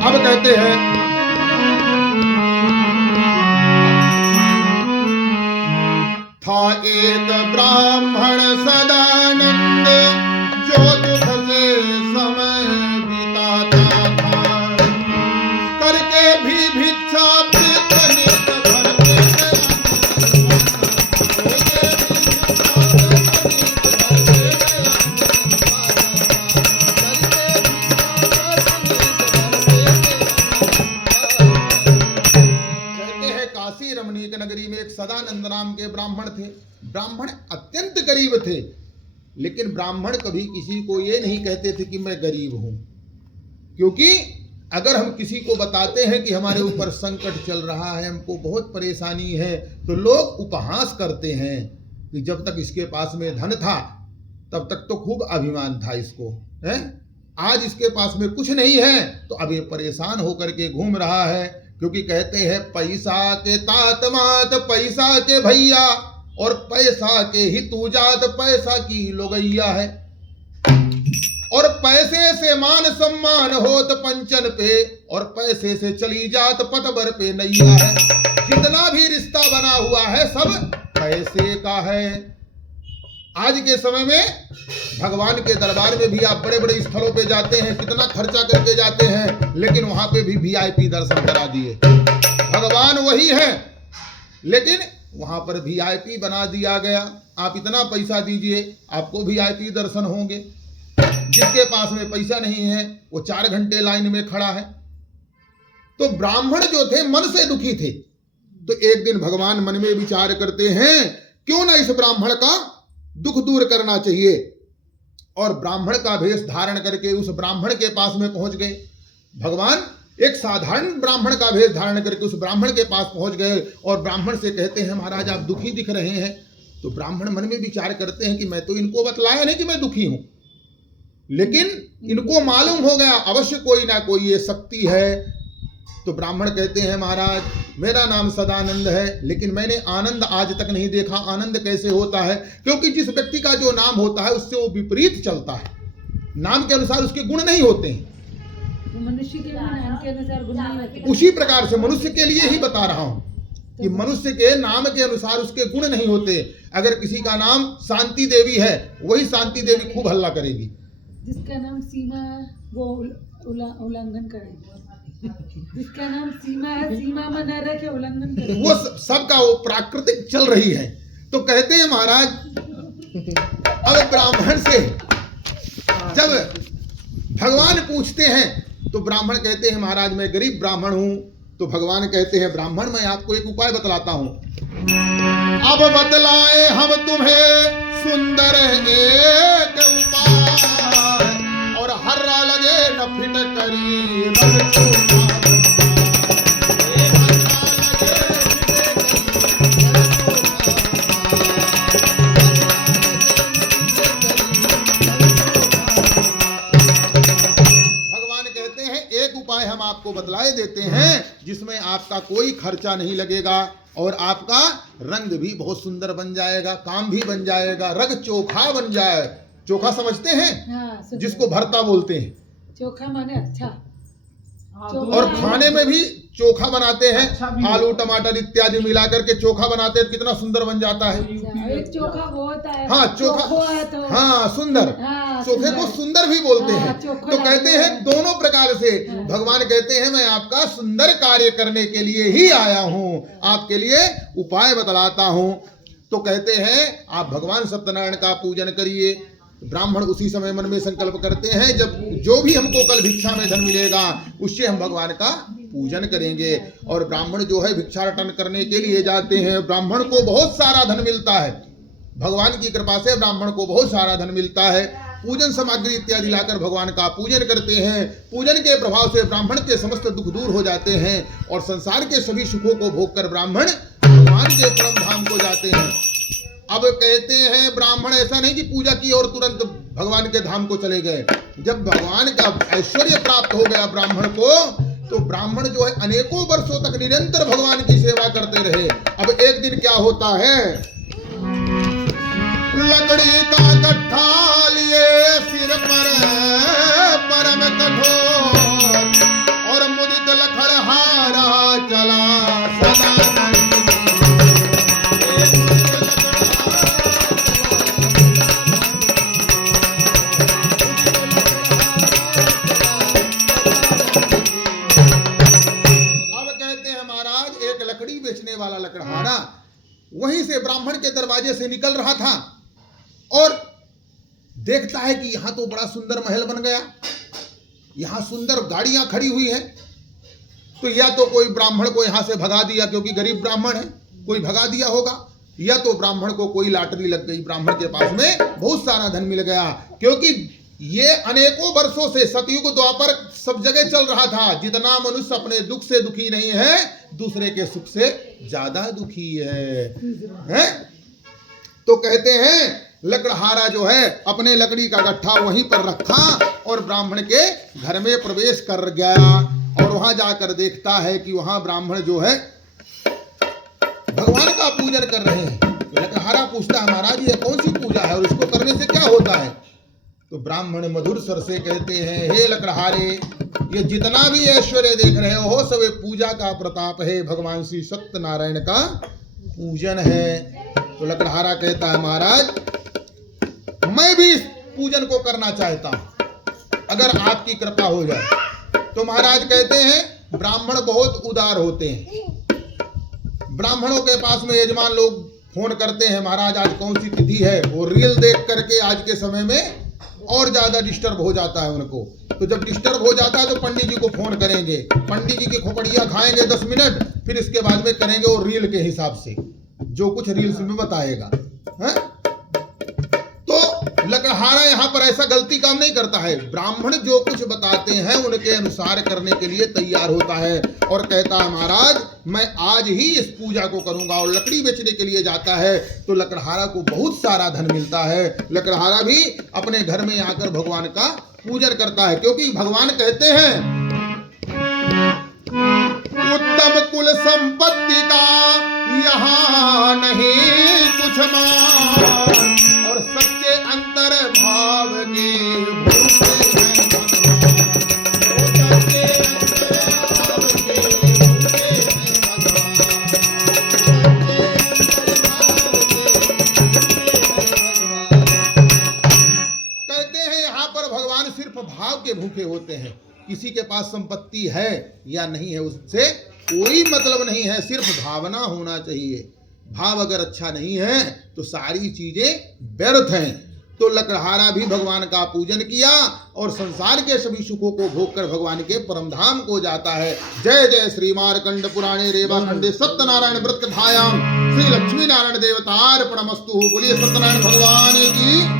अब कहते हैं था एक ब्राह्मण सदानंद जो दुख से समय बिताता था, करके भी भिक्षा प्रीत नित भरते थे। काशी रमणीक नगरी में एक सदानंद नाम के ब्राह्मण थे। ब्राह्मण अत्यंत गरीब थे, लेकिन ब्राह्मण कभी किसी को ये नहीं कहते थे कि मैं गरीब हूं, क्योंकि अगर हम किसी को बताते हैं कि हमारे ऊपर संकट चल रहा है, हमको बहुत परेशानी है, तो लोग उपहास करते हैं कि जब तक इसके पास में धन था तब तक तो खूब अभिमान था इसको, है? आज इसके पास में कुछ नहीं है तो अब ये परेशान होकर के घूम रहा है, क्योंकि कहते हैं पैसा के तात मात पैसा के भैया, और पैसा के ही तू जात पैसा की लोगैया है। और पैसे से मान सम्मान होत पंचन पे, और पैसे से चली जात पतबर पे नैया है। जितना भी रिश्ता बना हुआ है सब पैसे का है। आज के समय में भगवान के दरबार में भी आप बड़े बड़े स्थलों पे जाते हैं, कितना खर्चा करके जाते हैं, लेकिन वहां पे भी वीआईपी दर्शन करा दिए। भगवान वही है, लेकिन वहां पर वीआईपी बना दिया गया। आप इतना पैसा दीजिए आपको वीआईपी दर्शन होंगे। जिसके पास में पैसा नहीं है वो 4 घंटे लाइन में खड़ा है। तो ब्राह्मण जो थे मन से दुखी थे, तो एक दिन भगवान मन में विचार करते हैं क्यों ना इस ब्राह्मण का दुख दूर करना चाहिए, और ब्राह्मण का भेष धारण करके उस ब्राह्मण के पास में पहुंच गए। भगवान एक साधारण ब्राह्मण का भेष धारण करके उस ब्राह्मण के पास पहुंच गए और ब्राह्मण से कहते हैं महाराज आप दुखी दिख रहे हैं। तो ब्राह्मण मन में विचार करते हैं कि मैं तो इनको बतलाया नहीं कि मैं दुखी हूं, लेकिन इनको मालूम हो गया अवश्य कोई ना कोई ये शक्ति है। तो ब्राह्मण कहते हैं महाराज मेरा नाम सदानंद है, लेकिन मैंने आनंद आज तक नहीं देखा। आनंद कैसे होता है? क्योंकि जिस व्यक्ति का जो नाम होता है उससे वो विपरीत चलता है। नाम के अनुसार उसके गुण नहीं होते हैं। मनुष्य के नाम के अनुसार गुण नहीं होते। उसी प्रकार से मनुष्य के लिए ही बता रहा हूं कि मनुष्य के नाम के अनुसार उसके गुण नहीं होते। अगर किसी का नाम शांति देवी है, वही शांति देवी खूब हल्ला करेगी। जिसका नाम सीमा है वो उल्लंघन करेगी। जिसका नाम सीमा है, सीमा में न रखे उल्लंघन करेगी। वो सबका वो प्राकृतिक चल रही है। तो कहते हैं महाराज अब ब्राह्मण से जब भगवान पूछते हैं तो ब्राह्मण कहते हैं महाराज मैं गरीब ब्राह्मण हूं। तो भगवान कहते हैं ब्राह्मण मैं आपको एक उपाय बतलाता हूं। अब बतलाए हम तुम्हें सुंदर एक उपाय, और हर्रा लगे न फिट करी रंग चूमा। हम आपको बतलाए देते हैं जिसमें आपका कोई खर्चा नहीं लगेगा और आपका रंग भी बहुत सुंदर बन जाएगा, काम भी बन जाएगा, रंग चोखा बन जाए। चोखा समझते हैं? हाँ, जिसको भरता बोलते हैं। चोखा माने अच्छा। और खाने में भी चोखा बनाते हैं, आलू टमाटर इत्यादि मिलाकर के चोखा बनाते हैं, कितना सुंदर बन जाता है। एक चोखा वो होता है। हाँ चोखा तो हाँ सुंदर। हाँ, चोखे को सुंदर भी बोलते हैं। तो कहते हैं दोनों प्रकार से भगवान कहते हैं मैं आपका सुंदर कार्य करने के लिए ही आया हूँ, आपके लिए उपाय बतलाता हूँ। तो कहते हैं आप भगवान सत्यनारायण का पूजन करिए। ब्राह्मण उसी समय मन में संकल्प करते हैं जब जो भी हमको कल भिक्षा में धन मिलेगा उससे हम भगवान का पूजन करेंगे। और ब्राह्मण जो है भिक्षाटन करने के लिए जाते हैं। ब्राह्मण को बहुत सारा धन मिलता है, भगवान की कृपा से ब्राह्मण को बहुत सारा धन मिलता है। पूजन सामग्री इत्यादि लाकर भगवान का पूजन करते हैं। पूजन के प्रभाव से ब्राह्मण के समस्त दुख दूर हो जाते हैं और संसार के सभी सुखों को भोग कर ब्राह्मण भगवान के परम धाम को जाते हैं। अब कहते हैं ब्राह्मण ऐसा नहीं कि पूजा की और तुरंत भगवान के धाम को चले गए। जब भगवान का ऐश्वर्य प्राप्त हो गया ब्राह्मण को, तो ब्राह्मण जो है अनेकों वर्षों तक निरंतर भगवान की सेवा करते रहे। अब एक दिन क्या होता है, लकड़ी का गट्ठा लिए सिर पर परम कठोर, और वहीं से ब्राह्मण के दरवाजे से निकल रहा था और देखता है कि यहां तो बड़ा सुंदर महल बन गया, यहां सुंदर गाड़ियां खड़ी हुई है। तो या तो कोई ब्राह्मण को यहां से भगा दिया, क्योंकि गरीब ब्राह्मण है, कोई भगा दिया होगा, या तो ब्राह्मण को कोई लॉटरी लग गई, ब्राह्मण के पास में बहुत सारा धन मिल गया। क्योंकि ये अनेकों वर्षों से सतयुग द्वापर सब जगह चल रहा था, जितना मनुष्य अपने दुख से दुखी नहीं है, दूसरे के सुख से ज्यादा दुखी है? तो कहते हैं लकड़हारा जो है अपने लकड़ी का गट्ठा वहीं पर रखा और ब्राह्मण के घर में प्रवेश कर गया और वहां जाकर देखता है कि वहां ब्राह्मण जो है भगवान का पूजन कर रहे हैं। तो लकड़हारा पूछता है, महाराज ये कौन सी पूजा है और इसको करने से क्या होता है? तो ब्राह्मण मधुर स्वर से कहते हैं, हे लकड़हारे, ये जितना भी ऐश्वर्य देख रहे हो सब पूजा का प्रताप है, भगवान श्री सत्यनारायण का पूजन है। तो लकड़हारा कहता है, महाराज मैं भी इस पूजन को करना चाहता हूं, अगर आपकी कृपा हो जाए। तो महाराज कहते हैं ब्राह्मण बहुत उदार होते हैं। ब्राह्मणों के पास में यजमान लोग फोन करते हैं, महाराज आज कौन सी तिथि है, वो रील देख करके आज के समय में और ज्यादा डिस्टर्ब हो जाता है उनको। तो जब डिस्टर्ब हो जाता है तो पंडित जी को फोन करेंगे, पंडित जी की खोपड़ियां खाएंगे 10 मिनट, फिर इसके बाद में करेंगे वो रील के हिसाब से जो कुछ रील्स में बताएगा है? तो लकड़हारा यहाँ पर ऐसा गलती काम नहीं करता है, ब्राह्मण जो कुछ बताते हैं उनके अनुसार करने के लिए तैयार होता है और कहता है, महाराज मैं आज ही इस पूजा को करूंगा, और लकड़ी बेचने के लिए जाता है। तो लकड़हारा को बहुत सारा धन मिलता है। लकड़हारा भी अपने घर में आकर भगवान का पूजन करता है, क्योंकि भगवान कहते हैं उत्तम कुल संपत्ति का यहाँ नहीं कुछ मान, और सच्चे अंतर भाव के भूखे हैं भगवान। सिर्फ भाव के भूखे होते हैं, किसी के पास संपत्ति है या नहीं है उससे कोई मतलब नहीं है, सिर्फ भावना होना चाहिए। भाव अगर अच्छा नहीं है तो सारी चीजें व्यर्थ हैं। तो लकड़हारा भी भगवान का पूजन किया और संसार के सभी सुखों को भोग कर भगवान के परम धाम को जाता है। जय जय श्री मार्कंड पुराणे रेवा खंडे सत्यनारायण व्रत कथायाम श्री लक्ष्मी नारायण देवतार्पणमस्तु। बोलिए सत्यनारायण भगवान की।